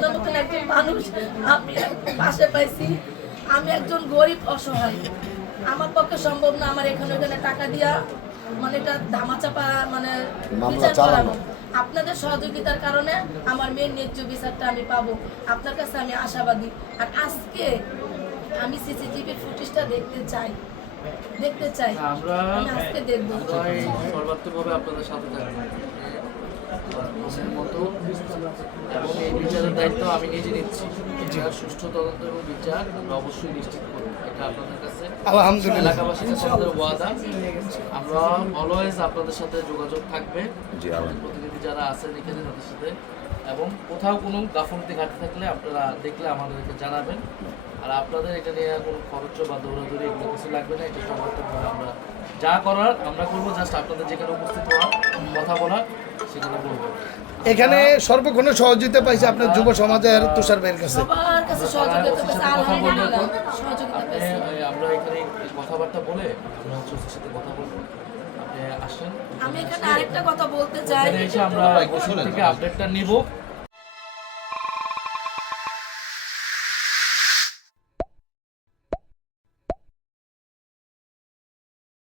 আপনার মতন একজন মানুষ আমি পাশে পাইছি। আমি একজন গরিব অসহায়, আমার পক্ষে সম্ভব না আমার এখানে ওখানে টাকা দিয়া মানে এটা ধামাচাপা মানে বিচার করানো। আপনাদের সহযোগিতার কারণে আমার মেয়ের ন্যায্য বিচারটা আমি পাবো, আপনার কাছে আমি আশাবাদী। আর আজকে আমি সিসিটিভির ফুটেজটা দেখতে চাই। আমরা আমি আজকে দেখবো। সর্বাত্মকভাবে আপনাদের সাথে থাকবো মনের মতো, এবং এই বিচারের দায়িত্ব আমি নিজে নিচ্ছি। বিচার সুষ্ঠু তদন্ত এবং বিচার আমরা অবশ্যই নিশ্চিত করব, এটা আপনাদের কাছে আলহামদুলিল্লাহ এলাকাবাসীর কাছে আমাদের ওয়াদা। আমরা অলওয়েজ আপনাদের সাথে যোগাযোগ থাকবে, আমাদের প্রতিনিধি যারা আছেন এখানে তাদের সাথে, এবং কোথাও কোনো গাফলতি ঘাটতি থাকলে আপনারা দেখলে আমাদেরকে জানাবেন। আর আপনাদের এটা নিয়ে কোনো খরচ বা দৌড়াদৌড়ি এগুলো কিছু লাগবে না, এটা সর্বাত্মকভাবে আমরা যা করার আমরা করবো। জাস্ট আপনাদের যেখানে উপস্থিত হওয়া কথা বলার সেখানে বলবো। এখানে সর্বক্ষণে সহযোগিতা পাইছে আপনার যুব সমাজের তুষার ভাইয়ের কাছে। সবার কাছে সহযোগিতা পেয়েছি, আলহামদুলিল্লাহ সহযোগিতা পেয়েছি। আমরা এখানে কথাবার্তা বলে আমরা হচ্ছে ওর সাথে কথা বলবো, আপনি আসেন। আমি এখানে আরেকটা কথা বলতে চাই। এখানে এসে আমরা থেকে আপডেটটা নিব।